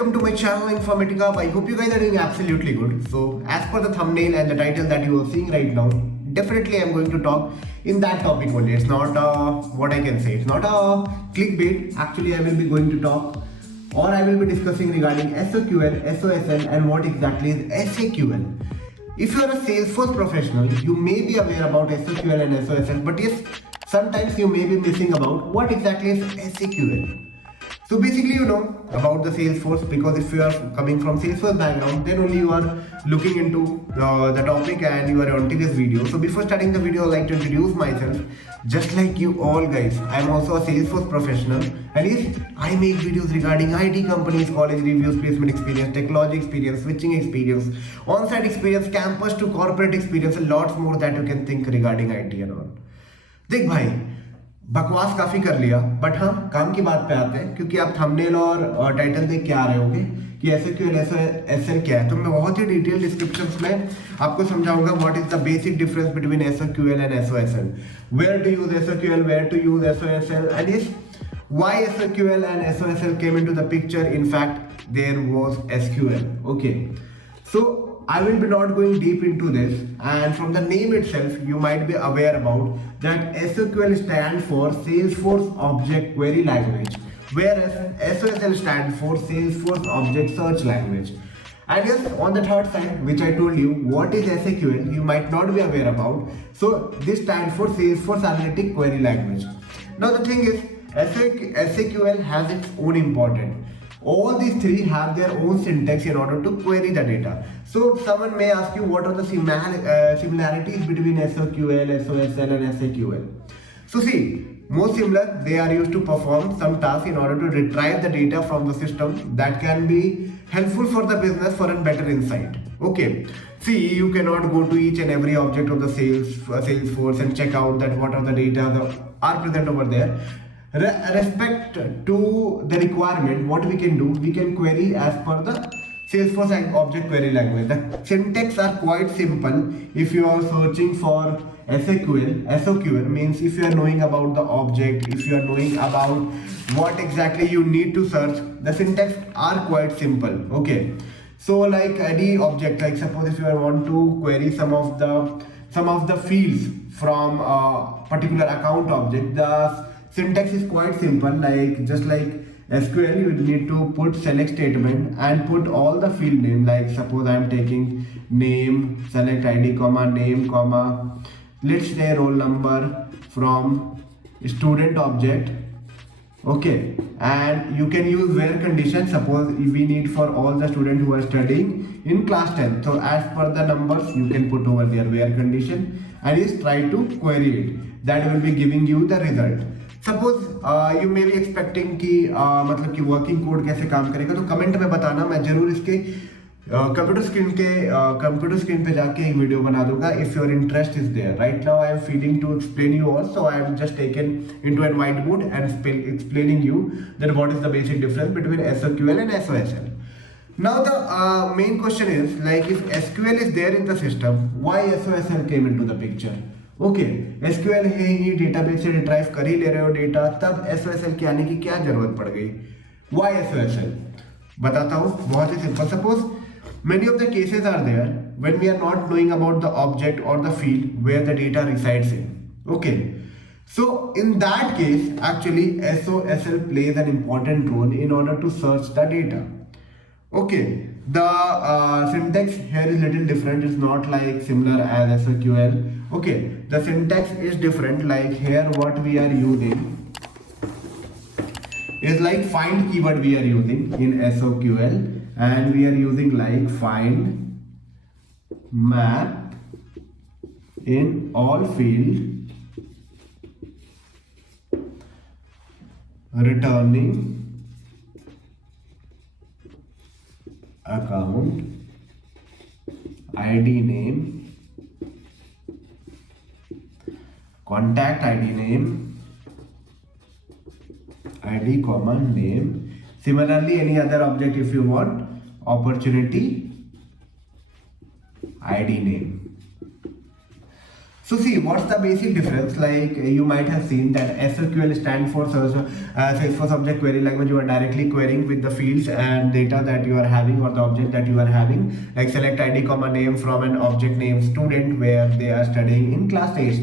welcome to my channel Informatica. I hope you guys are doing absolutely good. So as per the thumbnail and the title that you are seeing right now, definitely I'm going to talk in that topic only. It's not what I can say. It's not a clickbait. Actually, I will be going to talk or I will be discussing regarding SOQL, SOSL and what exactly is SAQL. If you are a Salesforce professional, you may be aware about SOQL and SOSL, but yes, sometimes you may be missing about what exactly is SAQL. So basically you know about the Salesforce, because if you are coming from Salesforce background, then only you are looking into the topic and you are onto this video. So before starting the video, I'd like to introduce myself. Just like you all guys, I am also a Salesforce professional, and yes, I make videos regarding IT companies, college reviews, placement experience, technology experience, switching experience, on-site experience, campus to corporate experience, and lots more that you can think regarding IT and all. देख भाई, बकवास काफी कर लिया, but हाँ काम की बात पे आते हैं, क्योंकि आप थंबनेल और टाइटल देख के आ रहे होंगे कि SOQL SOSL क्या है। तो मैं बहुत ही डिटेल डिस्क्रिप्शंस में आपको समझाऊंगा what is the basic difference between SOQL and SOSL, where to use SOQL, where to use SOSL, and yes why SOQL and SOSL came into the picture. In fact, there was SQL. Okay, so I will be not going deep into this, and from the name itself you might be aware about that SOQL stands for Salesforce Object Query Language, whereas SOSL stands for Salesforce Object Search Language. And yes, on the third side, which I told you, what is SAQL, you might not be aware about. So this stands for Salesforce Analytic Query Language. Now the thing is, SAQL has its own importance. All these three have their own syntax in order to query the data. So someone may ask you, what are the similarities between SOQL, SOSL and SAQL? So see, most similar, they are used to perform some tasks in order to retrieve the data from the system that can be helpful for the business for a better insight. Okay, see, you cannot go to each and every object of the Salesforce and check out that what are the data that are present over there. Respect to the requirement, what we can do, we can query as per the Salesforce object query language. The syntax are quite simple. If you are searching for SOQL means if you are knowing about the object, if you are knowing about what exactly you need to search, the syntax are quite simple. Okay, so like any object, like suppose if you want to query some of the fields from a particular account object, the syntax is quite simple. Like just like SQL, you need to put select statement and put all the field name. Like suppose I am taking name, select ID, comma name, comma let's say roll number from student object. Okay, and you can use where condition. Suppose we need for all the students who are studying in class 10. So as per the numbers, you can put over there where condition and just try to query it. That will be giving you the result. Suppose you may be expecting कि मतलब कि working code कैसे काम करेगा, तो comment में बताना, मैं जरूर इसके कंप्यूटर स्क्रीन पे जाके एक वीडियो बना दूंगा if your interest is there. Right now I am feeling to explain you all, so I am just taken into an white board and explaining you that what is the basic difference between SOQL and SOSL. Now the main question is, like, if SQL is there in the system, why SOSL came into the picture? Okay, SQL है ही, database से retrieve कर ही ले रहे हो data, तब SOSL के आने की क्या जरूरत पड़ गई? Why SOSL? बताता हूँ, बहुत ही simple. Suppose many of the cases are there when we are not knowing about the object or the field where the data resides in. Okay, so in that case actually SOSL plays an important role in order to search the data. Okay, the syntax here is little different. It's not like similar as SOQL. Okay, the syntax is different. Like here what we are using is like find keyword we are using in SOQL, and we are using like find map in all field returning account ID name, contact ID name, ID comma name. Similarly, any other object if you want, opportunity ID name. So see, what's the basic difference? Like you might have seen that SOQL stands for Salesforce Object Query Language. You are directly querying with the fields and data that you are having or the object that you are having. Like select ID comma name from an object name student where they are studying in class 8.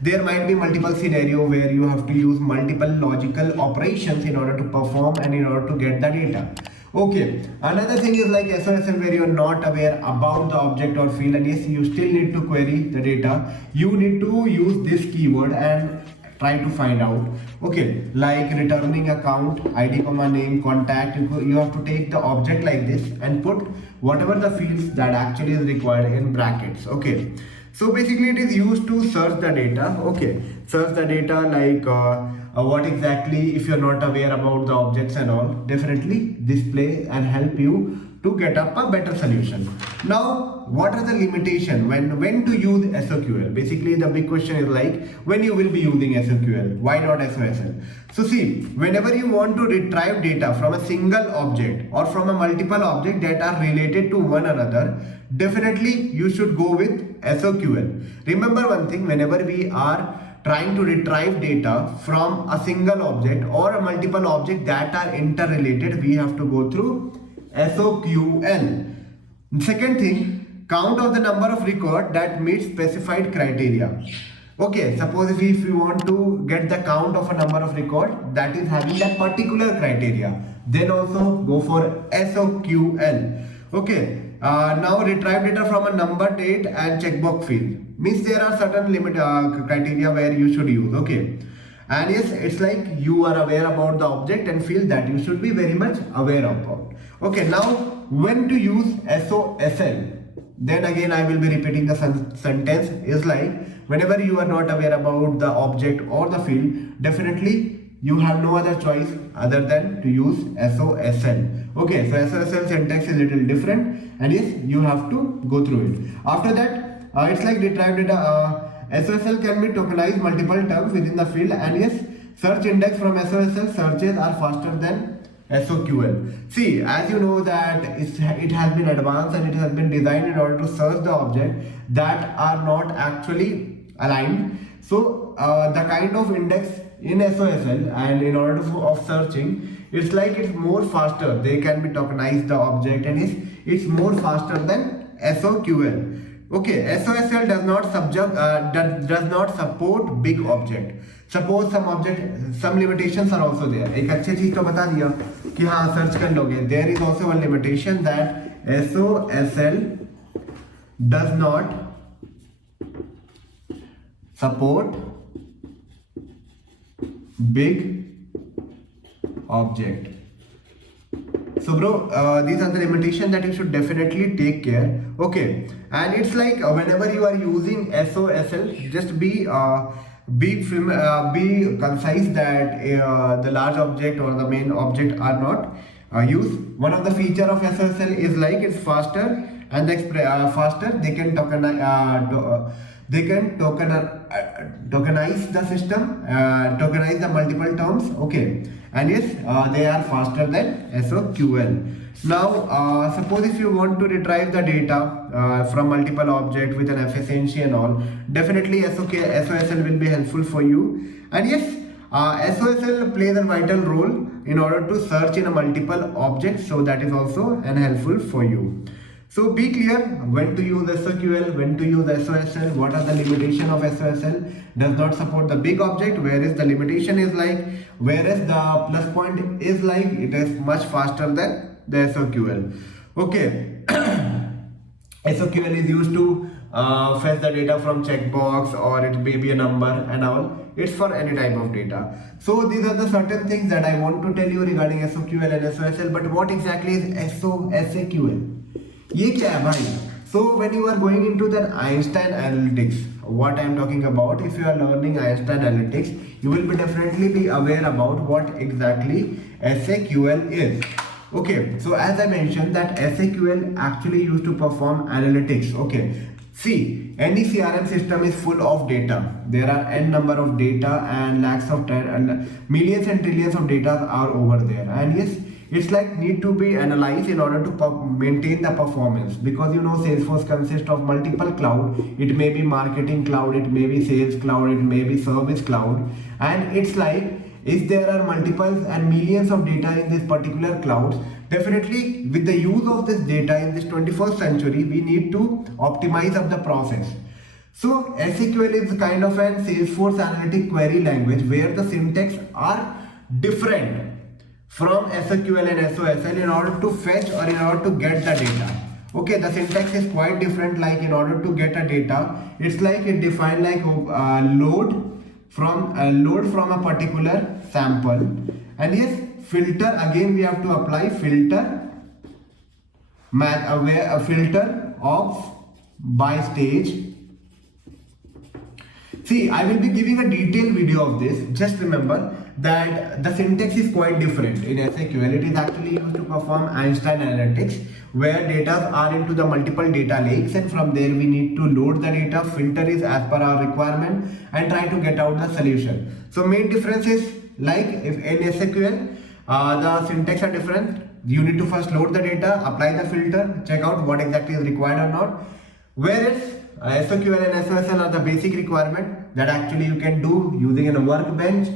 There might be multiple scenario where you have to use multiple logical operations in order to perform and in order to get the data. Okay, another thing is like SOSL where you are not aware about the object or field, and yes, you still need to query the data. You need to use this keyword and try to find out. Okay, like returning account, ID comma name, contact. You have to take the object like this and put whatever the fields that actually is required in brackets. Okay, so basically it is used to search the data. Okay, search the data like what exactly, if you're not aware about the objects and all, definitely display and help you to get up a better solution. Now, what are the limitation when to use SOQL? Basically, the big question is like when you will be using SOQL. Why not SOSL? So see, whenever you want to retrieve data from a single object or from a multiple object that are related to one another, definitely you should go with SOQL. Remember one thing, whenever we are trying to retrieve data from a single object or a multiple object that are interrelated, we have to go through SOQL. Second thing, count of the number of record that meet specified criteria. Okay, suppose if you want to get the count of a number of record that is having that particular criteria, then also go for SOQL. Okay, now retrieve data from a number, date and checkbox field. Means there are certain limit criteria where you should use. Okay, and yes, it's like you are aware about the object and field that you should be very much aware about. Okay, now when to use SOSL? Then again I will be repeating the sentence is like whenever you are not aware about the object or the field, definitely you have no other choice other than to use SOSL. Okay, so SOSL syntax is a little different, and yes, you have to go through it. After that, it's like retrieve data. SOSL can be tokenized multiple terms within the field, and yes, search index from SOSL searches are faster than SOQL. See, as you know that it has been advanced and it has been designed in order to search the object that are not actually aligned. So the kind of index in SOSL and in order of searching, it's like it's more faster. They can be tokenized the object, and it's more faster than SOQL. Okay, SOSL does not support big object. Suppose some limitations are also there. एक अच्छी चीज तो बता दिया कि हाँ search कर लोगे. There is also one limitation that SOSL does not support big object. So bro, these are the limitations that you should definitely take care. Okay, and it's like whenever you are using SOSL, just be concise that the large object or the main object are not used. One of the feature of SOSL is like it's faster, and faster they can tokenize the system, tokenize the multiple terms. Okay, and yes, they are faster than SOQL. Now suppose if you want to retrieve the data from multiple objects with an efficiency and all, definitely SOSL will be helpful for you. And yes, SOSL plays a vital role in order to search in a multiple objects, so that is also helpful for you. So be clear when to use SOQL, when to use SOSL, what are the limitation of SOSL. Does not support the big object, whereas the limitation is like, whereas the plus point is like it is much faster than the SOQL. Okay, SOQL is used to fetch the data from checkbox, or it may be a number and all. It's for any type of data. So these are the certain things that I want to tell you regarding SOQL and SOSL. But what exactly is SAQL? ये क्या है भाई? So when you are going into the Einstein analytics, what I am talking about, if you are learning Einstein analytics, you will be definitely be aware about what exactly SAQL is. Okay, so as I mentioned that SAQL actually used to perform analytics. Okay, see, any CRM system is full of data. There are n number of data and lakhs of millions and trillions of data are over there. And yes, it's like need to be analyzed in order to maintain the performance, because you know Salesforce consists of multiple cloud. It may be marketing cloud, it may be sales cloud, it may be service cloud, and it's like if there are multiples and millions of data in this particular clouds, definitely with the use of this data in this 21st century, we need to optimize up the process. So SQL is kind of an Salesforce analytic query language where the syntax are different from SOQL and SOSL in order to fetch or in order to get the data. Okay, the syntax is quite different. Like in order to get a data, it's like it defined like load from a particular sample, and yes, filter, again we have to apply filter filter of by stage. See, I will be giving a detailed video of this. Just remember that the syntax is quite different. In SOQL, it is actually used to perform Einstein analytics, where data are into the multiple data lakes, and from there we need to load the data. Filter is as per our requirement and try to get out the solution. So main difference is like if in SOQL, the syntax are different. You need to first load the data, apply the filter, check out what exactly is required or not. Whereas SOQL and SOSL are the basic requirement that actually you can do using a workbench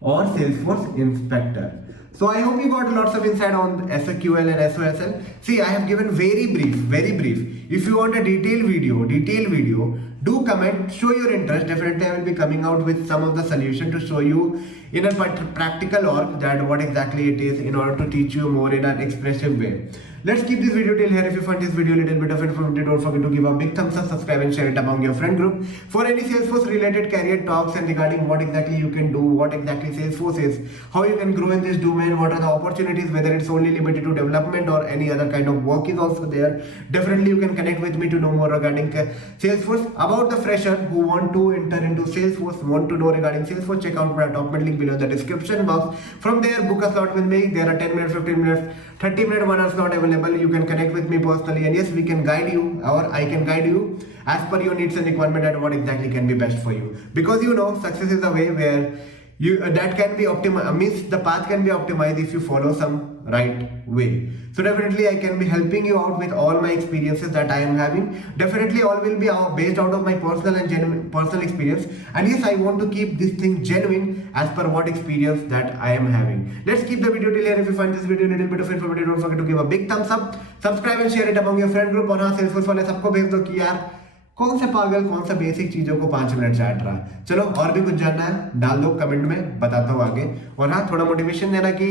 or Salesforce inspector. So I hope you got lots of insight on SOQL and SOSL. See, I have given very brief. If you want a detailed video, do comment, show your interest. Definitely I will be coming out with some of the solution to show you in a practical org that what exactly it is in order to teach you more in an expressive way. Let's keep this video till here. If you find this video a little bit of informative, don't forget to give a big thumbs up, subscribe and share it among your friend group. For any Salesforce related career talks and regarding what exactly you can do, what exactly Salesforce is, how you can grow in this domain, what are the opportunities, whether it's only limited to development or any other kind of work is also there. Definitely you can connect with me to know more regarding Salesforce. About the fresher who want to enter into Salesforce, want to know regarding Salesforce, check out my top link below the description box. From there, book a slot with me. There are 10 minutes, 15 minutes, 30-minute 1 hour slot available. You can connect with me personally, and yes, we can guide you, or I can guide you as per your needs and requirement and what exactly can be best for you. Because you know, success is a way where you that can be optimized, means the path can be optimized if you follow some right way. So definitely I can be helping you out with all my experiences that I am having. Definitely all will be based out of my personal and genuine personal experience, and yes, I want to keep this thing genuine as per what experience that I am having. Let's keep the video till here. If you find this video a little bit of informative, don't forget to give a big thumbs up, subscribe and share it among your friend group. और हाँ, Salesforce वाले सबको भेज दो कि यार कौन से पागल कौन सा बेसिक चीजों को 5 मिनट चाट रहा। चलो और भी कुछ जानना है डाल दो कमेंट में, बताता हूँ आगे। और हाँ, थोड़ा मोटिवेशन देना कि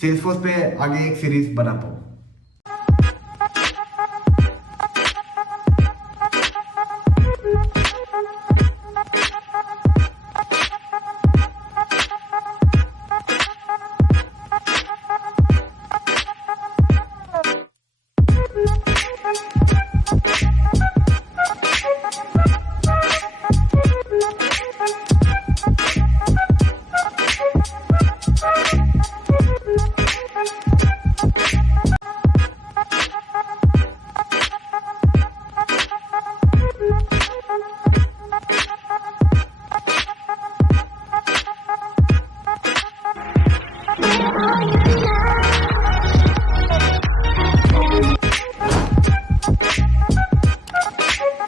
सेल्सफोर्स पे आगे एक सीरीज बना पाऊँ।